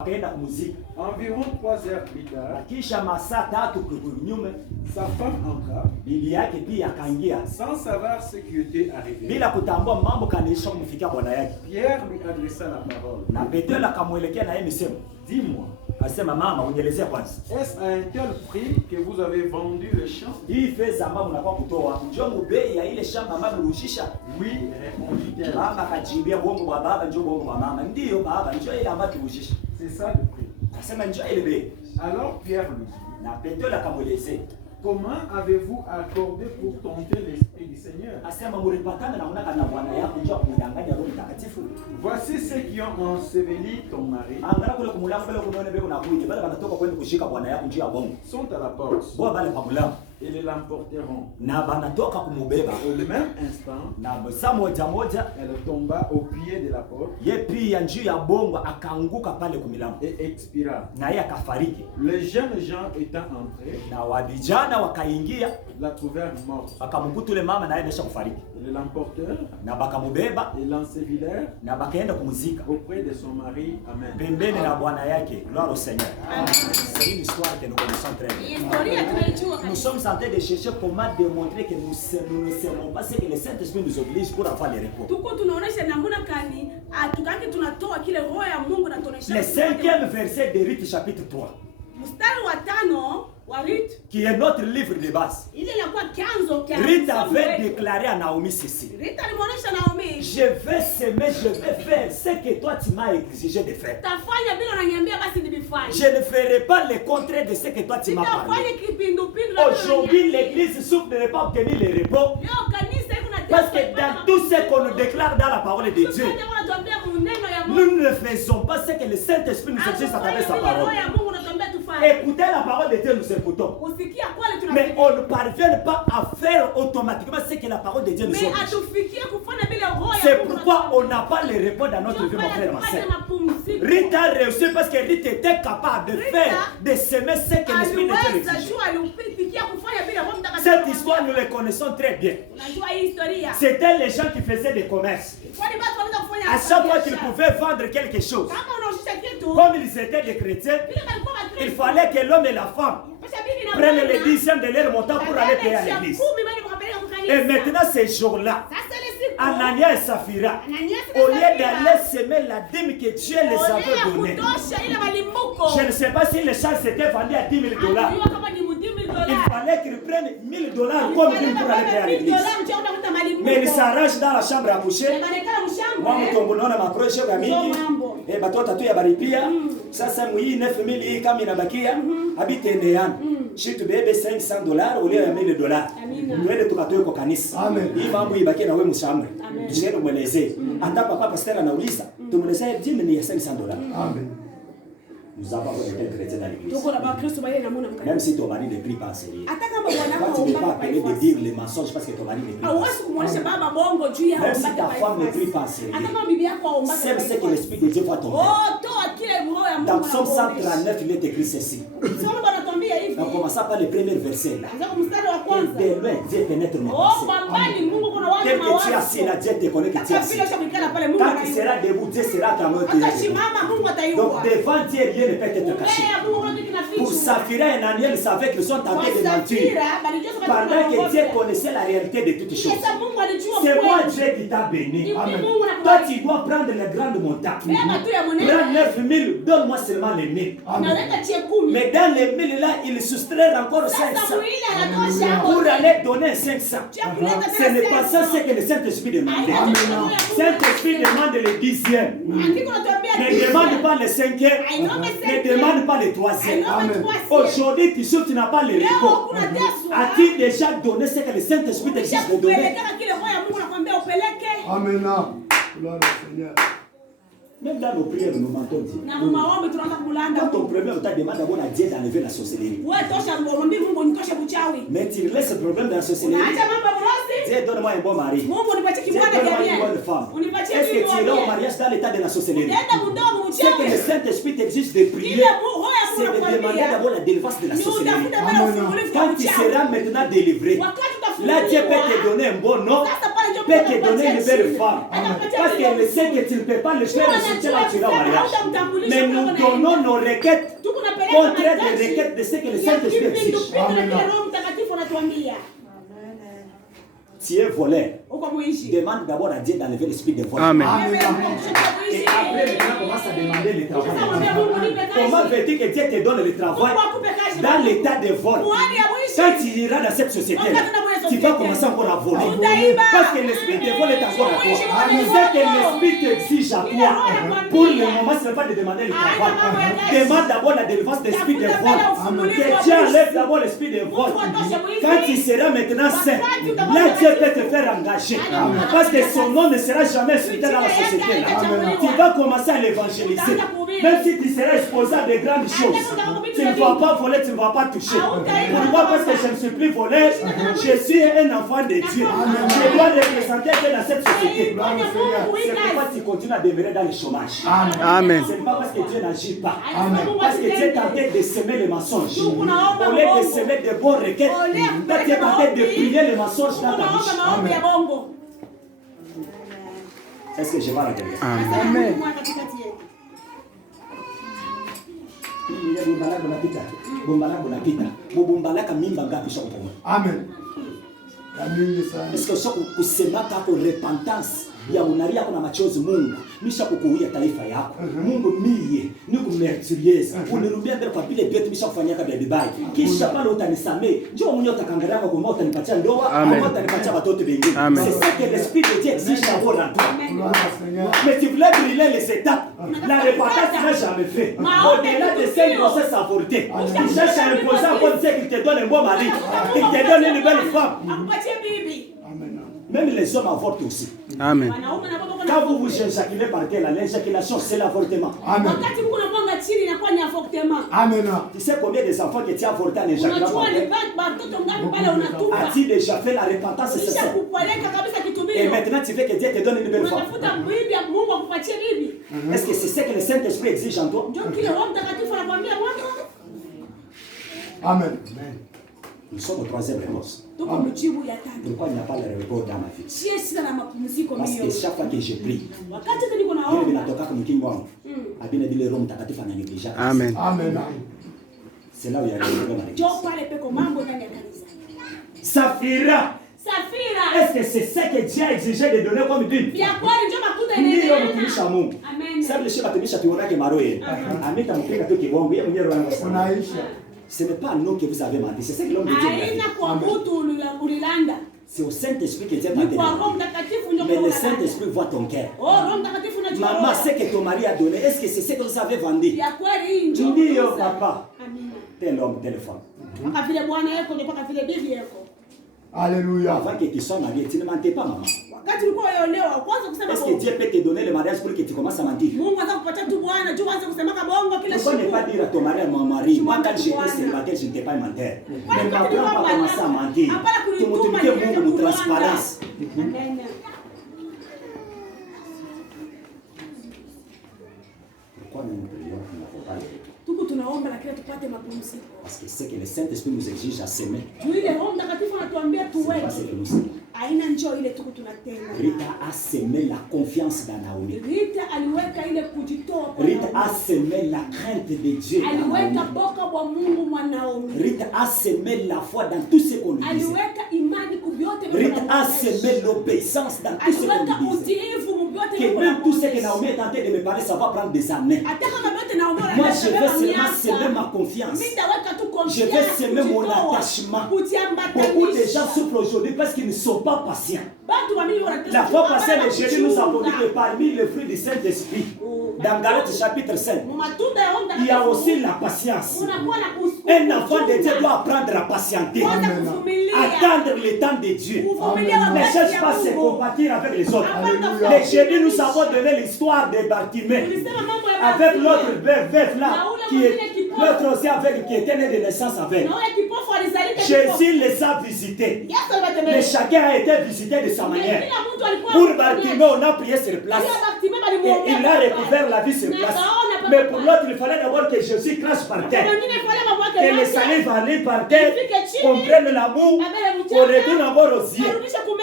Environ 3 heures plus tard, sa femme entra sans savoir ce qui était arrivé. Pierre lui adressa la parole. Dis-moi, est-ce à un tel prix que vous avez vendu le champ? Oui, répondit-elle. C'est ça le prix. Alors Pierre lui dit, comment avez-vous accordé pour tenter l'Esprit du Seigneur? Voici ceux qui ont enseveli ton mari sont à la porte. Et les l'emporteront. Au même instant, elle tomba au pied de la porte et expira. Les jeunes gens étant entrés, la trouvèrent morte. Ils l'emportèrent et l'ensevelirent auprès de son mari. Amen. Gloire au Seigneur. C'est une histoire que nous connaissons très bien. Nous sommes en train de chercher comment démontrer que nous ne servons pas ce que le Saint-Esprit nous oblige pour avoir le repos. Le 5e verset de Ruth chapitre 3. Qui est notre livre de base. Ruth avait déclaré à Naomi ceci. Je vais semer, je vais faire ce que toi tu m'as exigé de faire. Je ne ferai pas le contraire de ce que toi tu m'as parlé. Aujourd'hui, l'église souffre de ne pas obtenir le repos. Parce que dans tout ce qu'on nous déclare dans la parole de Dieu, nous ne faisons pas ce que le Saint-Esprit nous exige à travers sa parole. Écoutez la parole de Dieu, nous écoutons. Mais on ne parvient pas à faire automatiquement ce que la parole de Dieu nous oblige. C'est pourquoi on n'a pas le repos dans notre vie, mon frère et ma soeur. Ruth a réussi parce que Ruth était capable de faire, de semer ce que l'Esprit de Dieu exige. Cette histoire, nous la connaissons très bien. C'était les gens qui faisaient des commerces. À chaque fois qu'ils pouvaient vendre quelque chose, comme ils étaient des chrétiens, il fallait que l'homme et la femme prennent le 10e de leur montant pour aller payer à l'église. Et maintenant, ces jours-là, Anania et Saphira, au lieu d'aller semer la dîme que Dieu les avait donnée, je ne sais pas si les champs s'étaient vendus à $10,000. Il fallait qu'ils prennent $1,000 comme dîme pour aller payer à l'église. Mais ils s'arrangent dans la chambre à coucher. Moi, je tombe dans ma proche amie. Et bah toi, tu as baripia. Ça, c'est 9,000 comme il a bakia. Habite Néan. Si tu bébé $500 au lieu de $1,000. Nous allons tout à tout cocanis. Amen. Il va mouiller bakia dans le chambre. Je vais me laisser. Anta papa pasteur na ulisa. Tu me laisses $10,000 $500. Amen. Nous avons été chrétiens dans l'église. Même si ton mari ne prie pas en sérieux. Toi, tu ne peux pas appeler de dire les mensonges parce que ton mari ne prie pas. Même si ta femme ne prie pas en sérieux. C'est ce que l'Esprit de Dieu va tomber. Dans Psaume 139, il est écrit ceci. En commençant par le premier verset là. Et de loin, Dieu pénètre mes pensées. Quel que tu es assis là, Dieu te connaît que tu es assis. Quand tu seras debout, Dieu sera à ta main. Donc devant Dieu, rien ne peut être caché. Pour Saphira et Ananias, ils savaient qu'ils sont tentés de mentir. Pendant que Dieu connaissait la réalité de toutes choses. C'est moi Dieu qui t'a béni. Amen. Toi, tu dois prendre les grandes montagnes. Prends 9,000, donne-moi seulement les 1,000. Mais dans les 1,000 là, il soustraire encore 500 pour aller donner 500. Ce n'est pas ça ce que le Saint-Esprit demande. Le Saint-Esprit demande le 10e. Ne demande pas le 5e. Ne demande pas le 3e. Aujourd'hui, tu n'as pas le repos. As-tu déjà donné ce que le Saint-Esprit te dit de donner? Amen. Gloire au Seigneur. Même dans nos prières, nous mentons Dieu. Quand ton problème, tu demandes d'abord à Dieu d'enlever la sorcellerie. Mais tu laisses le problème de la sorcellerie. Dieu, donne-moi un bon mari. Dieu, donne-moi une bonne femme. Est-ce que tu iras au mariage dans l'état de la sorcellerie? Ce que le Saint-Esprit t'exige de prier, c'est de demander d'abord la délivrance de la sorcellerie. Quand tu seras maintenant délivré, là Dieu peut te donner un bon nom. peut te donner une belle femme. Parce qu'elle sait que tu ne peux pas le faire le soutien naturel au mariage. Mais nous donnons nos requêtes contraires des requêtes de ce que le Saint-Esprit exige. Tu es voleur. Demande d'abord à Dieu d'enlever l'esprit de vol. Amen. Et après, maintenant, commence à demander le travail. Comment veux-tu que Dieu te donne le travail dans l'état de vol? Quand tu iras dans cette société-là, tu vas commencer encore à voler. Parce que l'esprit de vol est encore à toi. C'est que l'esprit t'exige à toi. Pour le moment, ce n'est pas de demander le travail. Demande d'abord la délivrance de l'esprit de vol. Que Dieu enlève d'abord l'esprit de vol. Quand tu seras maintenant saint, là Dieu peut te faire engager. Parce que son nom ne sera jamais cité dans la société. Tu vas commencer à l'évangéliser. Même si tu seras exposé à de grandes choses, tu ne vas pas voler, tu ne vas pas toucher. Pourquoi? Parce que je ne suis plus voleur, je suis un enfant de Dieu. Je dois représenter Dieu dans cette société. C'est pourquoi tu continues à demeurer dans le chômage. Amen. Ce n'est pas parce que Dieu n'agit pas. Parce que Dieu est en train de semer les mensonges. Au lieu de semer de bonnes requêtes, toi tu es en train de prier les mensonges dans ta bouche. Est-ce que je vais la dire? Amen. Amen. Est-ce que sio kusema kako repentance ya unalia kuna machozi Mungu misha kukuia taifa yako Mungu mie niko mercurious unirudia mbele kwa vile vyote misha kufanyia kabla bibai kisha pale utanisamee njoo mwenyewe utakangalia kwa moto utanipatia ndoa au utanipatia watoto wengine c'est ça que l'esprit de Dieu exige d'abord en toi. Mais tu voulais brûler les étapes, la repentance n'a jamais fait. Au-delà de cette grossesse avortée, il cherche à imposer encore Dieu qu'il te donne un bon mari, qu'il te donne une belle femme. Même les hommes avortent aussi. Amen. Quand vous vous éjaculez par terre, l'éjaculation c'est l'avortement. Amen. Amen. Tu sais combien des enfants que tu as avorté en éjaculant par terre? As-tu déjà fait la repentance? C'est ça. Et maintenant tu veux que Dieu te donne une belle femme. Est-ce que c'est ce que le Saint-Esprit exige en toi? Amen. Nous sommes au troisième réponse. Pourquoi il n'y a pas de repos dans ma vie? Parce que chaque fois que je prie, Amen. Amen. C'est là où il y a le repos. Saphira. Est-ce que c'est ce que Dieu a exigé de donner comme dîme? Ndiyo mtumishi wa Mungu. Sasa lishe batumisha tuonake maroye. Amita mpika tu kibongo yeye mwenyewe Unaisha. Ce n'est pas nous que vous avez menti, c'est ce que l'homme de Dieu dit. C'est au Saint-Esprit que Dieu t'a donné. Mais le Saint-Esprit voit ton cœur. Maman, ce que ton mari a donné, est-ce que c'est ce que vous avez vendu? Ndiyo papa. Tel homme, tel femme. Alléluia. Avant que tu sois marié, tu ne mentais pas, maman. Est-ce que Dieu peut te donner le mariage pour que tu commences à mentir? Pourquoi ne pas dire à ton mari, mon mari, moi quand j'étais célibataire, je n'étais pas un menteur. Mais maintenant, on va commencer à mentir. Tu m'as dit que mon transparence. Pourquoi nous prions qu'il ne faut pas le parce que c'est que le Saint-Esprit nous exige à s'aimer. C'est pas ce que nous sommes. Rita a semé la confiance dans Naomi. Rita a semé la crainte de Dieu dans Naomi. Rita a semé la foi dans tout ce qu'on lui disait. Rita a semé l'obéissance dans tout ce qu'on lui disait. Que même tout ce que Naomi est en train de me parler, ça va prendre des années. Moi, je vais seulement semer ma confiance. Je vais semer mon attachement. Beaucoup de gens souffrent aujourd'hui parce qu'ils ne sont pas patients. La fois passée, le Jésus nous a dit que parmi les fruits du Saint-Esprit, dans Galates chapitre 5, il y a aussi la patience. Un enfant de Dieu doit apprendre à patienter, attendre le temps de Dieu. Ne cherche pas à se compatir avec les autres. Le Jésus nous a donné l'histoire de Bartimée avec l'autre veuve là, qui est l'autre aussi avec, qui était né de naissance avec. Jésus les a visités. Mais chacun a été visité de sa manière. Pour Bartimée, on a prié sur place. Et il a recouvert la vie sur place. Mais pour l'autre, il fallait d'abord que Jésus crache par terre. Que les salives allaient par terre, qu'on prenne l'amour, qu'on retourne encore aux yeux.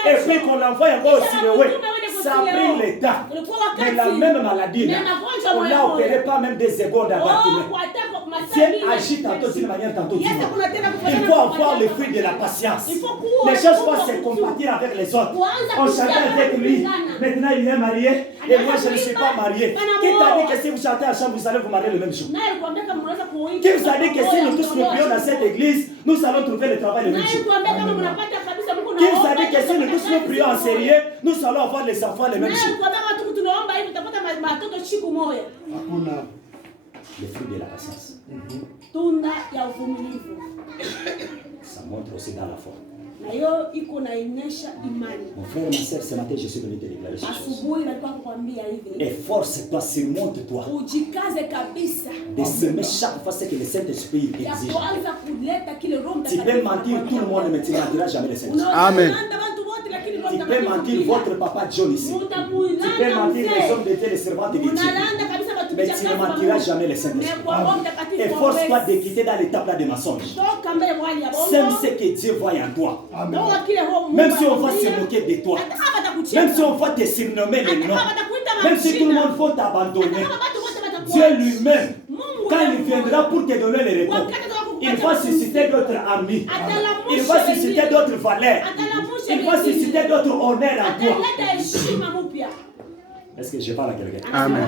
Et puis qu'on l'envoie encore au Siloé. Ça a pris le temps. Mais la même maladie, là, on l'a opéré pas même des secondes à bâtiment. Dieu agit tantôt d'une manière, tantôt d'une autre. Il faut avoir le fruit de la patience. Les choses doivent se compatir avec les autres. On chantait avec lui. Maintenant, il est marié. Et moi, je ne suis pas marié. Qui t'a dit que si vous chantez ensemble, vous allez vous marier le même jour? Qui vous a dit que si nous tous nous prions dans cette église, nous allons trouver le travail le même jour? Qui vous a dit que si nous tous nous prions en sérieux, nous allons avoir les enfants le même jour? Le fruit de la patience. Ça montre aussi dans la forme. Mon frère, ma soeur, ce matin, je suis venu te déclarer cette chose. Efforce-toi, surmonte-toi de semer chaque fois ce que le Saint-Esprit exige. Tu peux mentir tout le monde, mais tu ne mentiras jamais le Saint-Esprit. Amen. Tu peux mentir votre papa John ici. Tu peux mentir les hommes de Dieu, les servantes de Dieu. Mais tu ne mentiras jamais le Saint-Esprit. Efforce-toi de quitter dans l'étape là de mensonge. Sème ce que Dieu voit en toi. Amen. Même si on va se moquer de toi, même si on va te surnommer les noms, même si tout le monde va t'abandonner, Dieu lui-même, quand il viendra pour te donner les réponses, il va susciter d'autres amis, il va susciter d'autres valeurs, il va susciter d'autres honneurs en toi. Est-ce que je parle à quelqu'un? Amen.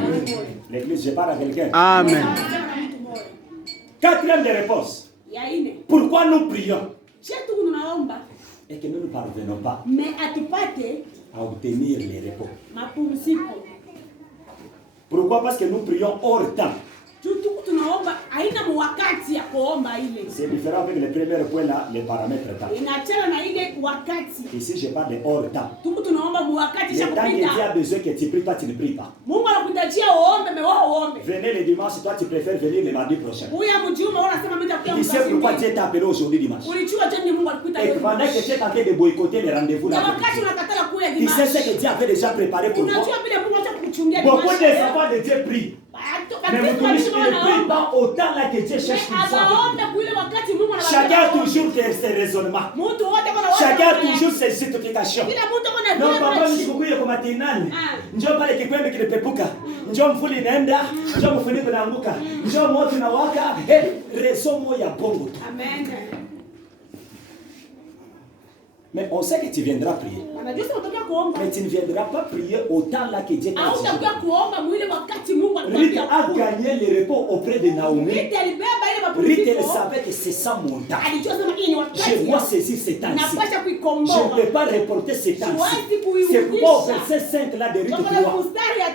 L'église, je parle à quelqu'un? Amen. Quatrième des réponses. Pourquoi nous prions et que nous ne parvenons pas à obtenir les réponses? Pourquoi? Parce que nous prions hors temps. C'est différent avec le premier point là, les paramètres temps. Ici je parle de hors temps. Le temps que Dieu a besoin que tu pries, toi tu ne pries pas. Venez le dimanche, toi tu préfères venir le mardi prochain. Tu sais pourquoi Dieu t'a appelé aujourd'hui dimanche. Et pendant que tu es en train de boycotter les rendez-vous là, tu sais ce que Dieu avait déjà préparé pour toi. Beaucoup des enfants de Dieu prient. Mais vous ne prie pas autant là que Dieu cherche qu'il soit. Chacun a toujours ses raisonnements. Chacun a toujours ses justifications. Non, papa, je suis comme un ténan. Je ne parle que comme le pepuka. Je me fous les nenda. Je me fous les namuka. Je me montre na waka. Et raison moi ya bongo. Amen. Mais on sait que tu viendras prier. Mais tu ne viendras pas prier autant là que Dieu t'a dit. Ruth a gagné les repos auprès de Naomi. Ruth, elle savait que c'est ça mon temps. Je dois saisir ce temps-ci. Je ne peux pas reporter ce temps-ci. C'est pourquoi au verset 5 là de Ruth 3,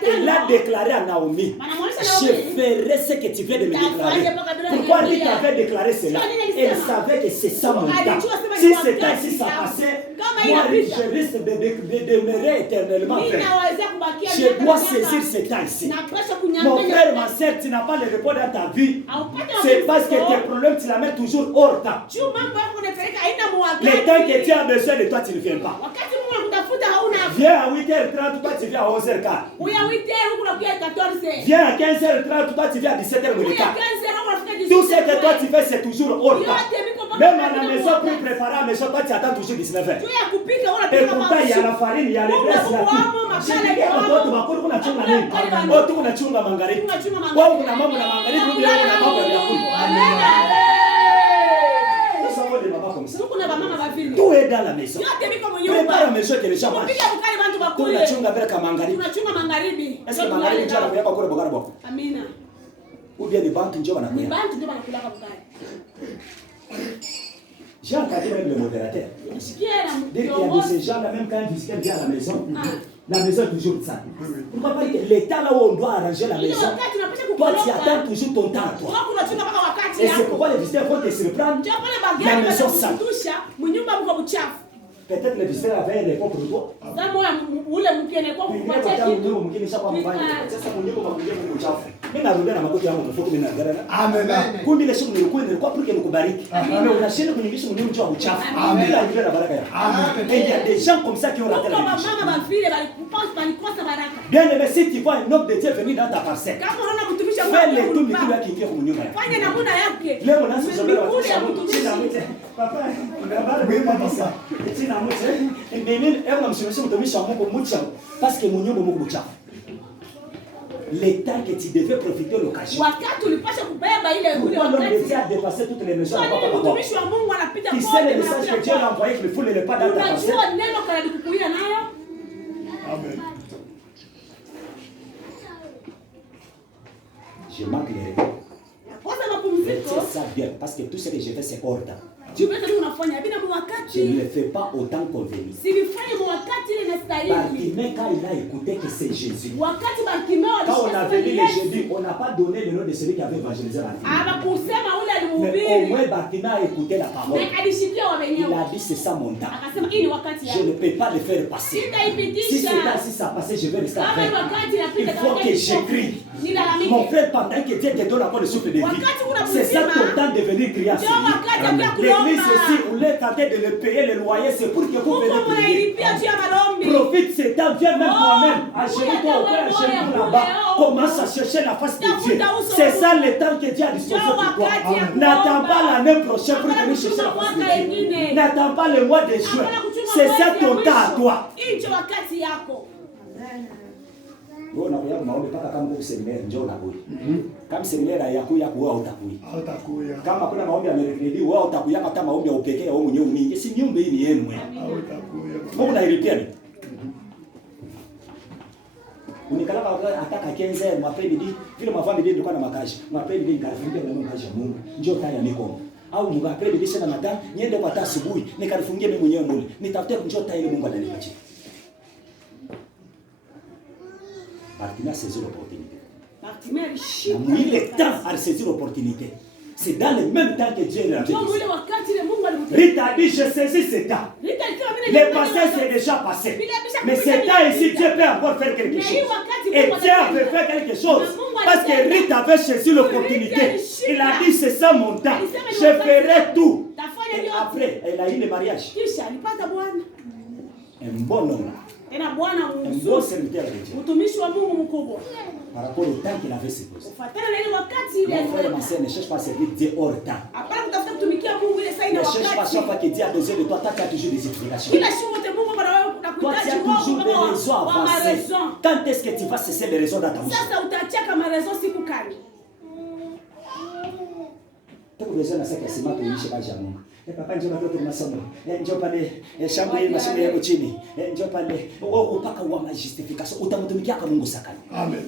elle a déclaré à Naomi, je ferai ce que tu viens de me déclarer. Pourquoi Ruth avait déclaré cela? Elle savait que c'est ça mon temps. Si ce temps-ci ça passait, moi je risque de demeurer éternellement vert. Je dois saisir ce temps-ci. Mon frère, ma soeur, tu n'as pas le repos dans ta vie. C'est parce que tes problèmes, tu la mets toujours hors temps. Le temps que tu as besoin de toi, tu ne viens pas. Viens à 8h30, toi tu viens à 11h15. Viens à 15h30, toi tu viens à 17h15. Tout ce que toi tu fais, c'est toujours hors temps. Même à la maison, pour préparer la maison, toi tu attends toujours 19h. Et pourtant, il y a la farine, il y a les graisses, il y a tout. Tout est dans la maison. Prépare la maison que les gens mangent. Est-ce que Mangaribi déjà la pour le Bogarbo? Ou bien des banques qui ont j'ai encadré même le modérateur. Dès qu'il y a de ces gens-là, même quand un visiteur vient à la maison est toujours ça. Pourquoi pas l'état là où on doit arranger la maison, toi tu attends toujours ton temps à toi. Et c'est pourquoi les visiteurs vont te surprendre. La maison sale. Peut-être le visteur avait un repos pour toi. Et il y a des gens comme ça qui ont raté la vie. Bien aimé, si tu vois un homme de Dieu venir dans ta parcelle, Fais le tout mtu yake ingia kwa nyumba yake. Fanya namna yake. Leo unasoma papa, ngabara kwa papa. Tina mche. Nini ema mshimesha mtumishi wa Mungu mcha parce que mnyumba Mungu mcha. Le temps que tu devais profiter de l'occasion. Wakati ulipasha kubeba ile ule wakati a dépassé toutes les maisons papa. Mtumishi wa Mungu anapita kwa. Tu sais le message que Dieu a envoyé qu'il faut le pas dans ta pensée. Unajua neno kana kukuia nayo? Amen. Je manque les repas. C'est ça bien, parce que tout ce que je fais, c'est hors temps. Je ne le fais pas autant convenu. Bartimée, quand il a écouté que c'est Jésus, quand on a venu le jeudi, on n'a pas donné le nom de celui qui avait évangélisé Bartimée. Mais au moins Bartimée a écouté la parole. Il a dit c'est ça mon temps. Je ne peux pas le faire passer. Si c'est là, si ça passait, je vais rester avec. Il faut que j'écris. Mon frère, pendant que Dieu te donne encore le souffle de vie, c'est ça ton temps de venir crier à celui. L'église ici, vous êtes tenté de le payer le loyer, c'est pour que vous venez prier. Profite ce temps, viens même toi-même. Achète-toi au père, achète-toi là-bas. Commence à chercher la face de Dieu. C'est ça le temps que Dieu a disposé pour toi. N'attends pas l'année prochaine pour venir chercher la face de Dieu. N'attends pas le mois de juin. C'est ça ton temps à toi. Wewe unakuja maombi mpaka kama uko seminari njoo unakuja. Kama seminari yako wewe utakuja. Kama kuna maombi ya mercredi wewe utakuja, hata maombi ya upekee wewe mwenyewe uninge. Si niombe hii ni yenu mwenyewe. Utakuja. Mungu nailipia ni. Unikala kwa ataka kenze mapemidi vile mafamili ndio na makaji. Mapemidi nikalifungia na makaji ya Mungu. Njoo taya niko. Au Mungu apende sana mata niende kwa asubuhi nikalifungia mimi mwenyewe mule. Nitafute njoo taya ile Mungu ananipatia. Bartimée a saisi l'opportunité. Il est temps à saisir l'opportunité. C'est dans le même temps que Dieu l'a dit. Rita a dit, je saisis ce temps. Le passé c'est déjà passé. Mais ce temps ici, Dieu peut encore faire quelque chose. Et Dieu veut faire quelque chose. Parce que Rita avait saisi l'opportunité. Il a dit, c'est ça mon temps. Je ferai tout. Et après, elle a eu le mariage. Un bon homme. Un bon serviteur de Dieu. Par rapport au temps qu'il avait supposé. Mon frère et ma soeur, ne cherche pas à servir Dieu hors temps. Ne cherche pas chaque fois que Dieu a besoin de toi, tu as toujours des explications. Toi, tu as toujours des raisons à avancer. Quand est-ce que tu vas cesser les raisons dans ta bouche? Tu as besoin de ça que c'est ma communauté pas jamais. Papa njoo watoto tunasoma. Njoo pale shamba hili masomo yako chini. Njoo pale upaka wa justification utamtumikia kama Mungu sakani. Amen.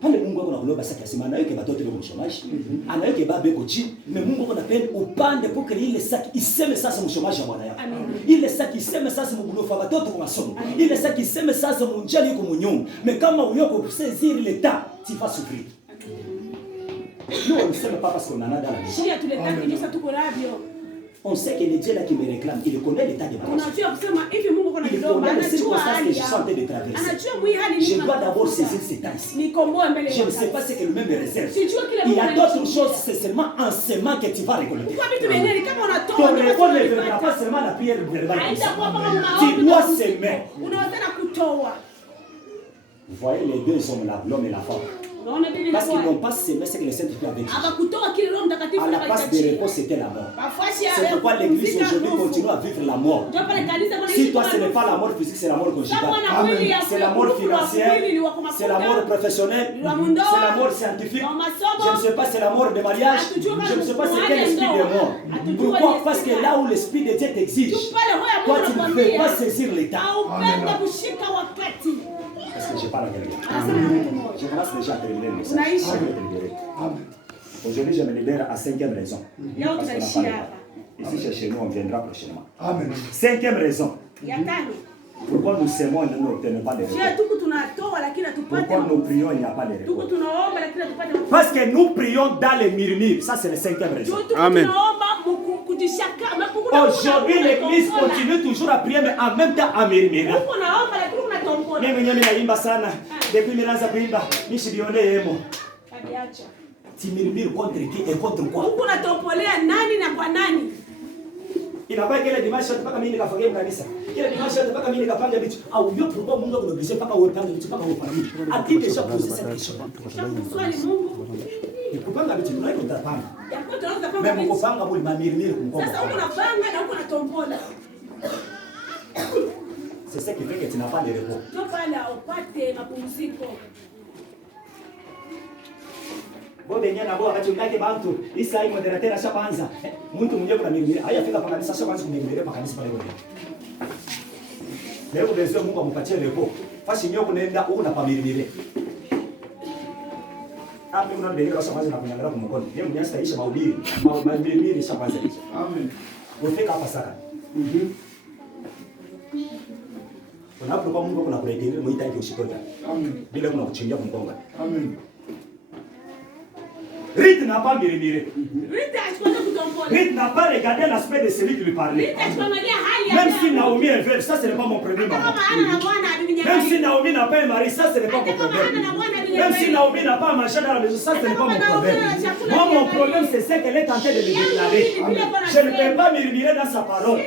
Pale Mungu wako anakuloba sasa kiasi maana yake watoto wako mshomaji. Anaweke baba yako chini. Na Mungu wako anapenda upande poke ile saki iseme sasa mshomaji wa Bwana yako. Ile saki iseme sasa mbulofa watoto kwa masomo. Ile saki iseme sasa munjali yuko munyumba. Mais kama uyoko kusaisir le temps, tu vas souffrir. Nous on ne sait pas parce qu'on en a dans la vie. On sait que le Dieu là qui me réclame, il connaît l'état de ma vie. Il connaît les circonstances que je suis en train de traverser. Je dois d'abord saisir ces temps ici. Je ne sais pas ce que le même me réserve. Il y a d'autres choses, c'est seulement en semant que tu vas récolter. Ton récolte ne viendra pas seulement la prière verbale. Tu dois s'aimer. Vous voyez les deux hommes là, l'homme et la femme. Parce qu'ils n'ont pas semé ce que le Saint-Esprit avait dit. À la place de réponse, c'était la mort. C'est pourquoi l'Église aujourd'hui continue à vivre la mort. Si toi, ce n'est pas la mort physique, c'est la mort conjugale. C'est la mort financière, c'est la mort professionnelle, c'est la mort scientifique. Je ne sais pas, c'est la mort de mariage. Je ne sais pas c'est quel esprit de mort. Pourquoi? Parce que là où l'Esprit de Dieu t'exige, toi, tu ne peux pas saisir l'état. Parce que je parle à quelqu'un. Je commence déjà à terminer le message. Aujourd'hui, je me libère à 5e raison. Parce qu'on n'a pas ici, chez nous, on viendra prochainement. Amen. 5e raison. Pourquoi nous s'aimons et nous n'obtenons pas de réponse? Pourquoi nous prions et il n'y a pas de réponse? Parce que nous prions dans les murmures. Ça, c'est la 5e raison. Amen. Aujourd'hui, l'Église continue toujours à prier, mais en même temps à murmurer. Mimi naimba sana. Depuis nilianza kuimba, nishibione yemo. Tu murmures contre qui et contre quoi? Inabaki kile dimanche mpaka mimi nikafagia kanisa. Kile dimanche mpaka mimi nikapanga vitu. Au hiyo pourquoi Mungu anakuoblige mpaka wewe pange vitu mpaka wewe pange. Ati déjà poser cette question. Swali Mungu. Nikupanga vitu ndio utapanga. Yapo tunaanza panga Mimi kupanga buli mamiri kumkonga. Sasa huko unapanga na huko unatombola. C'est ça qui fait que tu n'as pas de repos. Ndio pale upate mapumziko. Bobe nyana bo wakati ndake bantu isa hii moderateur ashaanza. Mtu mwenyewe kuna mimi hayafika kwa kanisa ashaanza kumimilia kwa kanisa pale ngoja. Leo ndio Mungu ampatie repos. Fashi nyoko nenda una pamilimile. Hapo unaendelea kwa sababu na kunyangara kwa mkono. Yeye mwenyewe staisha mahubiri. Mahubiri shabaza. Amen. Ufika hapa sasa. Unapokuwa Mungu kuna kurejelea muhitaji ushikoja. Amen. Bila kuna kuchinja mkonga. Amen. Rite n'a pas murmuré. Rite n'a pas regardé l'aspect de celui qui lui parlait. Même si Naomi est veuve, ça ce n'est pas mon problème. Même si Naomi n'a pas un mari, ça ce n'est pas mon problème. Même si Naomi n'a pas marché dans la maison, ça ce n'est pas mon problème. Moi mon problème c'est ce qu'elle est en train de me déclarer. Je ne peux pas murmurer dans sa parole.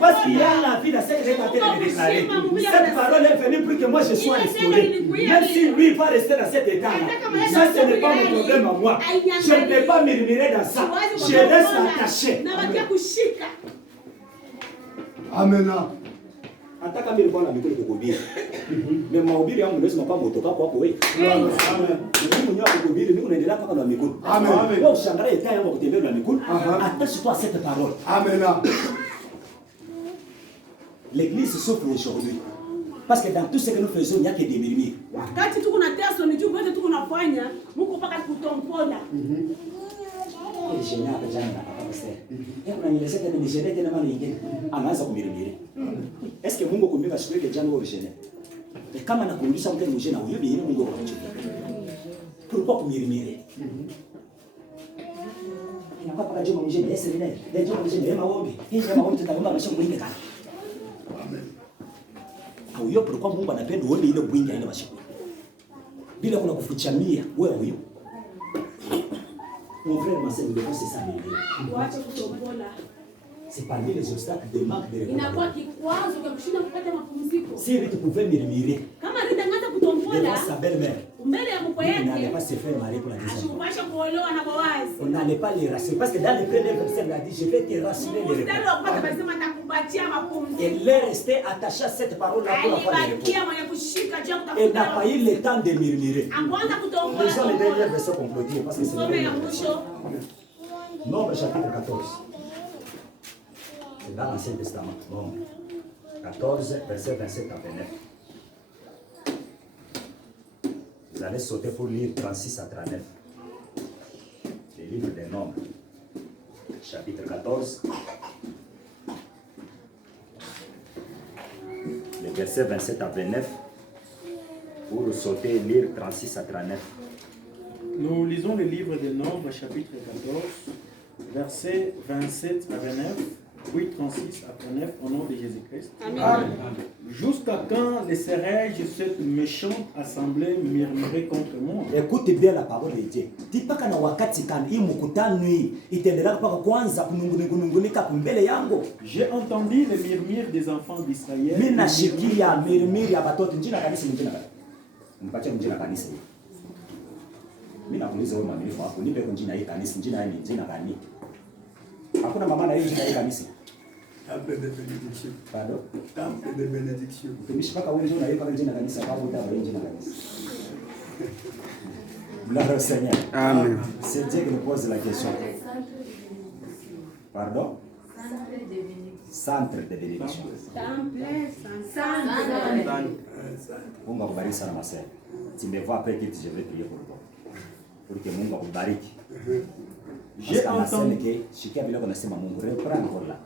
Parce qu'il y a la vie dans ce qu'elle est en train de me déclarer. Cette parole est venue pour que moi je sois restauré. Même si lui va rester dans cet état-là. Ça ce n'est pas mon problème à moi. Je ne peux pas murmurer dans ça. Je reste attaché. Amen. Hata kama ilikuwa na mikono kuhubiri. Mimi mahubiri yangu ndio sema kutoka kwako wewe. Amen. Mimi mwenyewe kuhubiri mimi unaendelea mpaka na mikono. Amen. Wewe ushangalie ita yangu kutembea na mikono. Attache-toi à cette parole. Amen. L'église souffre aujourd'hui. Parce que dans tout ce que nous faisons, il n'y a que des murmures. Wakati tuko na teso ni juu wote tuko nafanya, Mungu mpaka kutompola. Jana jana papa msee. Hebu unanielezea tena ni jana tena mara nyingine. Anaanza kumirumira. Est-ce que Mungu kumika siku ile jana wewe jana? Kama nakurudisha mke mmoja na huyo ni Mungu anakuchukua. Pourquoi kumirumira? Inakuwa paka juma mmoja ni Yesu ndiye. Ndio juma mmoja ni maombi. Hii ni maombi tutaomba maisha mwingi kana. Amen. Au hiyo pourquoi Mungu anapenda uone ile mwingi ile maisha. Bila kuna kufuchamia wewe huyo. Mon frère, ma sœur, c'est ça l'idée. C'est parmi les obstacles de manque de reconnaissance. Si Rita pouvait murmurer devant sa belle-mère, il n'allait pas se faire marier pour la deuxième fois. On n'allait pas les rassurer. Parce que dans les premiers versets, elle a dit, je vais te rassurer les reconnaissances. Elle est restée attachée à cette parole-là pour la fois de repos. Elle n'a pas eu le temps de murmurer. Lisons les derniers versets qu'on peut dire, parce que c'est le dernier verset. Nombre chapitre 14. C'est dans l'Ancien Testament. Nombre 14, verset 27 à 29. Vous allez sauter pour lire 36 à 39. Le livre des Nombres, chapitre 14. Le verset 27 à 29. Pour sauter et lire 36 à 39. Nous lisons le livre des Nombres, chapitre 14, versets 27 à 29, puis 36 à 39, au nom de Jésus-Christ. Amen. Jusqu'à quand laisserai-je cette méchante assemblée murmurer contre moi? Écoute bien la parole de Dieu. Tipaka na wakati kan hii mkutano hii itaendelea mpaka kwanza kunungunika kumbele yangu. J'ai entendu les murmures des enfants d'Israël. Mimi nashikia murmure ya watoto njina kanisa njina. Mpatie njina kanisa. Mimi nakuuliza wewe mwaminifu wako, nipe njina hii kanisa, njina hii njina gani? Hakuna mama na hiyo njina hii kanisa. Temple de bénédiction. Pardon? Temple de bénédiction. Tumeshipaka wewe njoo na hiyo kama njina kanisa, kama utawe njina kanisa. Gloire au Seigneur. Amen. C'est Dieu qui nous pose la question. Pardon? Centre de bénédiction. Mungu akubariki sana mase. Tu me vois après que je vais prier pour toi. Pour que Mungu akubariki. J'ai entendu que chacun vile kunasema Mungu reprend encore là.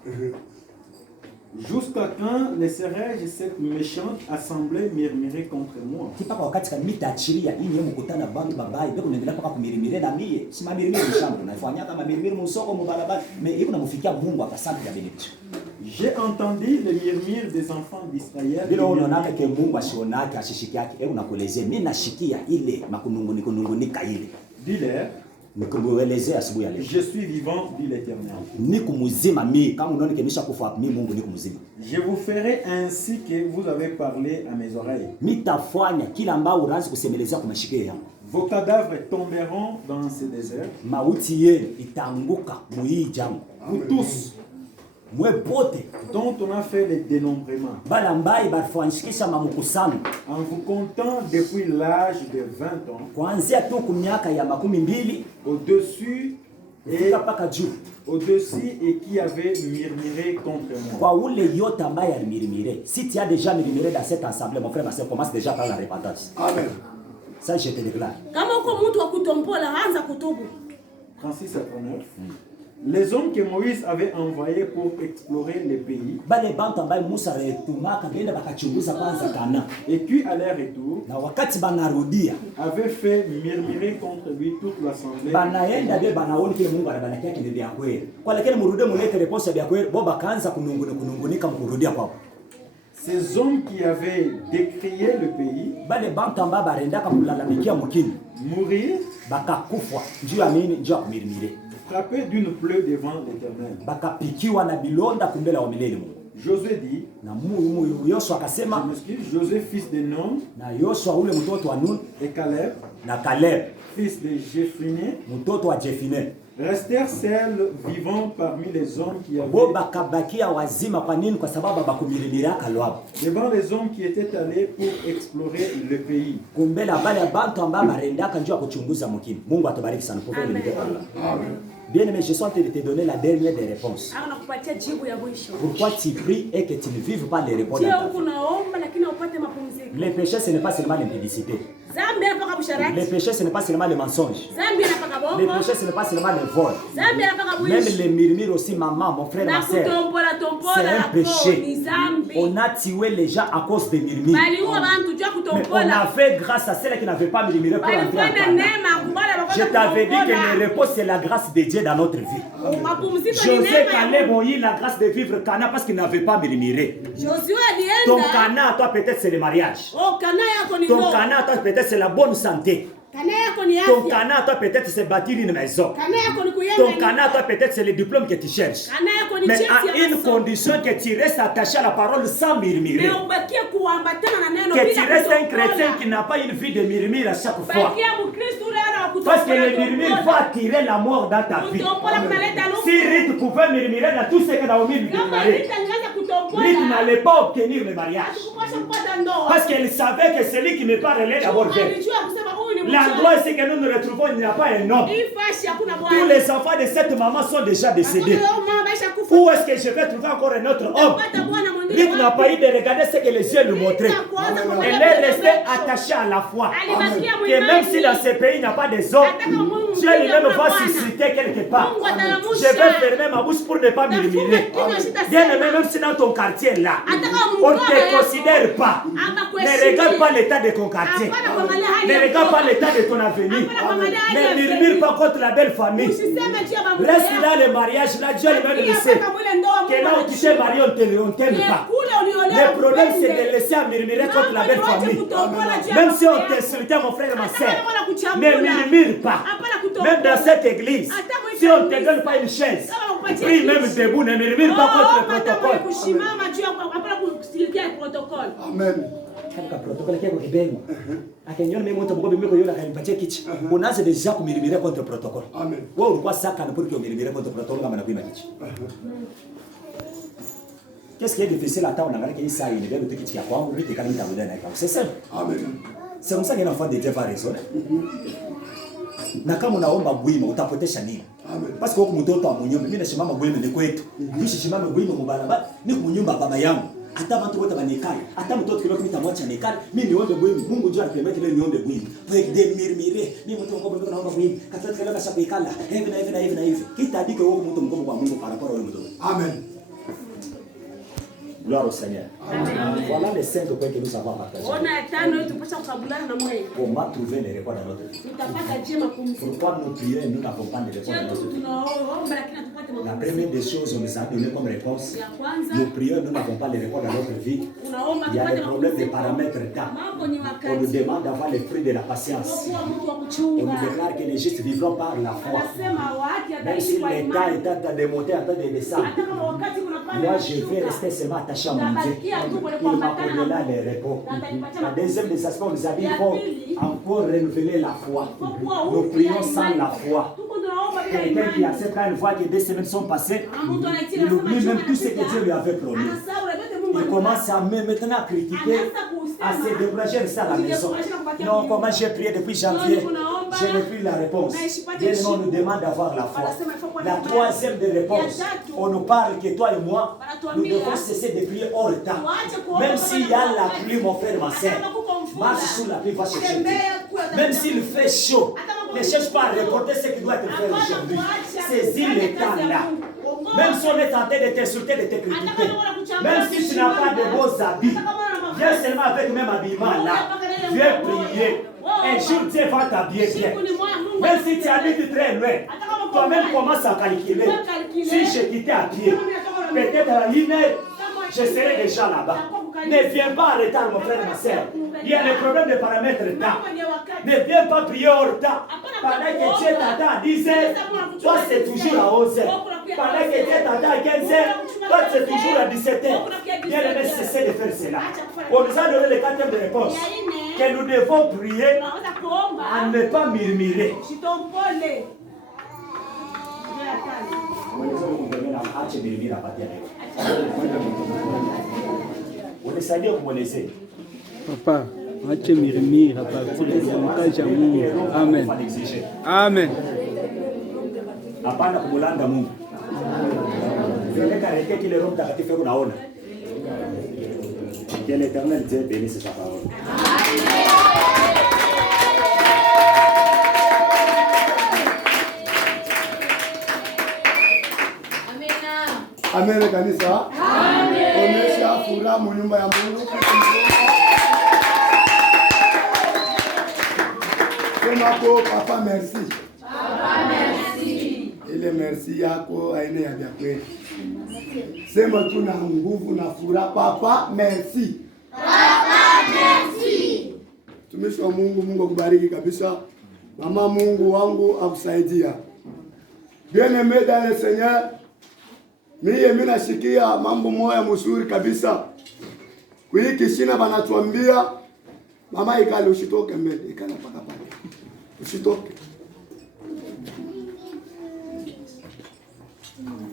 Jusqu'à quand laisserai-je cette méchante assemblée murmurer contre moi? Kipaka wakati kama mitaachilia hii ni mkutano bantu babai beko naendelea paka kumirimire na mie. Si mamirimire mshamba nafanya kama mirimire msoko mbalabala mais hivi namfikia Mungu akasante ya benediction. J'ai entendu les murmures des enfants d'Israël. Bila unaona ke Mungu ashionake ashishiki yake. Hebu nakuelezea mimi nashikia ile makunungunika ile. Dis-leur, Nikuelezea asubuhi ya leo. Je suis vivant, dit l'Éternel. Niko mzima mimi, kama unaona kimesha kufa mimi Mungu niko mzima. Je vous ferai ainsi que vous avez parlé à mes oreilles. Nitafanya kila ambao unaanza kusemelezea kwa mashikio yangu. Vos cadavres tomberont dans ce désert. Mauti yenu itaanguka muhii jangu. Vous tous, dont on a fait les dénombrements, en vous comptant depuis l'âge de 20 ans, au-dessus et qui avait murmuré contre moi. Si tu as déjà murmuré dans cette assemblée, mon frère, ma soeur, commence déjà par la repentance. Amen. Ça, je te déclare. 36 à 39. Les hommes que Moïse avait envoyés pour explorer les pays, et qui à leur retour avaient fait murmurer contre lui toute l'assemblée. Ces hommes qui avaient décrié le pays mourir, frappé d'une plaie devant l'Éternel. Josué dit, Josué fils de Nun, et Caleb, fils de Jephunneh, restèrent seuls vivants parmi les hommes qui avaient devant les hommes qui étaient allés pour explorer le pays. Amen. Bien aimé, je suis en train de te donner la dernière des réponses. Pourquoi tu pries et que tu ne vives pas les réponses? Les péchés, ce n'est pas seulement l'impudicité. Les péchés, ce n'est pas seulement les mensonges. Les péchés, ce n'est pas seulement les vols. Même les murmures aussi, maman, mon frère, ma soeur. C'est un péché. On a tué les gens à cause des murmures. Mais on avait grâce à ceux qui n'avaient pas murmuré pour entrer en Canaan. Je t'avais dit que le repos, c'est la grâce de Dieu dans notre vie. José Caleb ont eu la grâce de vivre Cana parce qu'il n'avait pas murmuré. Ton Cana, toi, peut-être, c'est le mariage. Ton Cana, toi, peut-être, c'est la bonne santé. Ton Cana, toi, peut-être, c'est bâtir une maison. Ton Cana, toi, peut-être, c'est le diplôme que tu cherches. Mais à une condition que tu restes attaché à la parole sans murmurer. Que tu restes un chrétien qui n'a pas une vie de murmure à chaque fois. Parce que le murmure va attirer la mort dans ta vie. Si Rite pouvait murmurer dans tout ce qu'elle a omis de déclarer, Rite n'allait pas obtenir le mariage. Parce qu'elle savait que celui qui me parlait d'abord d'elle. L'endroit ici que nous nous retrouvons, il n'y a pas un homme. Tous les enfants de cette maman sont déjà décédés. Où est-ce que je vais trouver encore un autre homme? Rite n'a pas eu de regarder ce que les yeux lui montraient. Elle est restée attachée à la foi. Et même si dans ce pays il n'y a pas des hommes, Dieu lui-même va susciter quelque part. Je vais fermer ma bouche pour ne pas murmurer. Bien aimé, même si dans ton quartier là, on ne te considère pas. Ne regarde pas l'état de ton quartier. Ne regarde pas l'état de ton avenir. Ne murmure pas contre la belle famille. Reste dans le mariage, là Dieu lui-même le sait. Que là où tu t'es marié, on ne t'aime pas. Le problème c'est de laisser à murmurer contre la belle famille. Même si on t'insultait mon frère et ma soeur, ne murmure pas. Même dans cette église, si on ne te donne pas une chaise, prie même debout, ne murmure pas contre le protocole. Amen. On a déjà murmuré contre le protocole. Amen. Qu'est-ce qui est difficile à temps? C'est simple. C'est comme ça qu'un enfant de Dieu va raisonner. Na kama unaomba bwima utapotesha nini? Parce que mtoto wa munyumba mimi nashimama bwima ni kwetu. Mimi shimama bwima mubarabara ni kumunyumba baba yangu. Hata watu wote wanikali. Hata mtoto kilo kitamwacha nikali. Mimi niombe bwima. Mungu ndiye anapemeka ile niombe bwima. Wewe de mirmire. Mimi mtu mkubwa ndio naomba bwima. Katoto kilo kasha ikala. Hivi na hivi. Kitadiko wewe mtu mkubwa kwa Mungu para wewe mtoto. Amen. Gloire au Seigneur. Voilà les 5 points que nous avons partagés. Comment trouver les réponses dans notre vie? Pourquoi nous prions et nous n'avons pas de réponses dans notre vie? La première des choses qu'on nous a donné comme réponse, nous prions et nous n'avons pas les réponses dans notre vie. Il y a des problèmes de paramètres temps. On nous demande d'avoir les fruits de la patience. On nous déclare que les justes vivront par la foi. Même si l'État est en train de monter, en train de descendre, moi je vais rester seulement attaché à mon Dieu. Il m'accordera les réponses. La deuxième des aspects, on nous a dit qu'il faut encore renouveler la foi. Nous prions sans la foi. Quelqu'un qui accepte une fois que 2 semaines sont passées, il oublie même tout ce que Dieu lui avait promis. Il commence à maintenant à critiquer, à se décourager de ça à la maison. Non, comment j'ai prié depuis janvier, je n'ai plus la réponse. Bien, on nous demande d'avoir la foi. La troisième des réponses, on nous parle que toi et moi, nous devons cesser de prier hors temps. Même s'il y a la pluie, mon frère, ma soeur, marche sous la pluie, va chercher Dieu. Même s'il fait chaud, ne cherche pas à reporter ce qui doit être fait aujourd'hui. Saisis le temps là. Même si on est tenté de t'insulter, de te critiquer, même si tu n'as pas de beaux habits, viens seulement avec le même habillement là, viens prier. Un jour Dieu va t'habiller bien. Même si tu habites très loin, toi-même commence à calculer. Si je quittais à pied, peut-être à une heure, je serai déjà là-bas. Ne viens pas en retard, mon frère, ma soeur. Il y a des problèmes de paramètres temps. Ne viens pas prier hors temps. Pendant que Dieu t'attend à 10 heures, toi c'est toujours à 11 heures. Pendant que Dieu t'attend à 15 heures, toi c'est toujours à 17 heures. Bien aimé, cessez de faire cela. On nous a donné le 4e de réponse. Que nous devons prier à ne pas murmurer. Papa, ache mirimira partir ya mkaja Mungu. Amen. Amen. Hapana kumulanda Mungu. Peleka reke kile Roho Mtakatifu unaona. Que l'Éternel Dieu bénisse sa parole. Amen kanisa. Amen. Onyesha furaha mu nyumba ya Mungu. Sema kwa papa merci. Papa merci. Ile merci yako aina ya kweli. Sema tu na nguvu na furaha papa merci. Papa merci. Tumishi wa Mungu, Mungu akubariki kabisa. Mama, Mungu wangu akusaidia. Bien-aimé dans le Seigneur, mimi nashikia mambo moya mzuri kabisa. Kwa hii kishina banatuambia mama ikale usitoke mbele, ikala paka pale. Usitoke.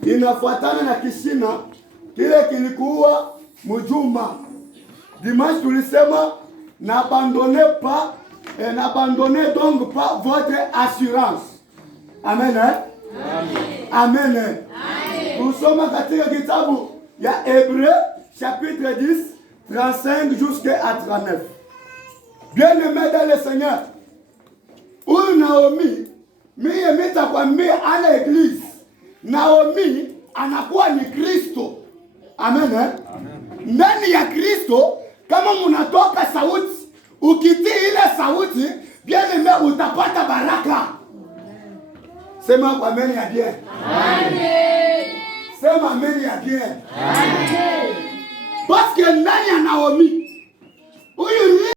Inafuatana na kishina kile kilikuwa mjuma. Dimanche tulisema n'abandonnez donc pas votre assurance. Amen. Amen. Amen. Tusoma katika kitabu ya Hébreux chapitre 10 35 jusqu'à 39. Bien-aimé dans le Seigneur, huyu Naomi, mimi nitakwambia ana église. Naomi anakuwa ni Kristo. Amen. Amen. Ndani ya Kristo kama mnatoka sauti, ukitii ile sauti, bien-aimé utapata baraka. Sema kwa amen ya bien. Amen. Sema amen ya bien. Amen. Parce que ndani ya Naomi, huyu